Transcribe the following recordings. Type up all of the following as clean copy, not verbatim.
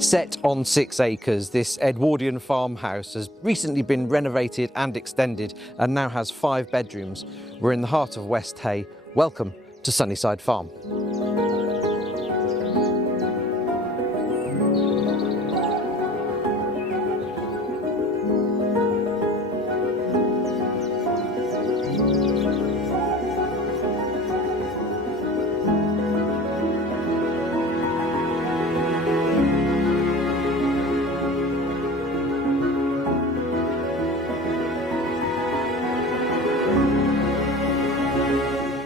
Set on 6 acres, this Edwardian farmhouse has recently been renovated and extended and now has 5 bedrooms. We're in the heart of West Hay. Welcome to Sunnyside Farm.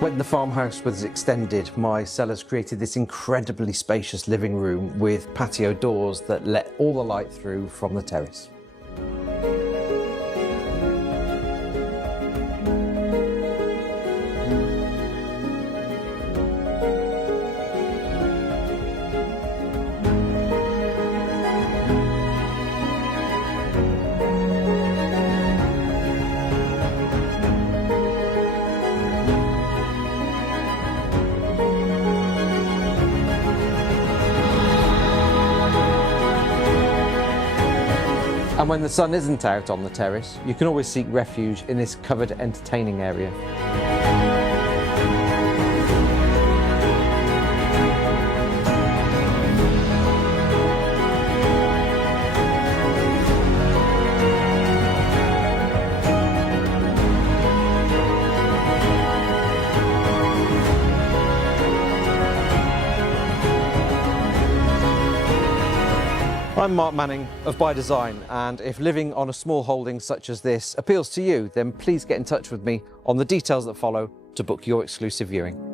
When the farmhouse was extended, my sellers created this incredibly spacious living room with patio doors that let all the light through from the terrace. And when the sun isn't out on the terrace, you can always seek refuge in this covered entertaining area. I'm Mark Manning of By Design, and if living on a small holding such as this appeals to you, then please get in touch with me on the details that follow to book your exclusive viewing.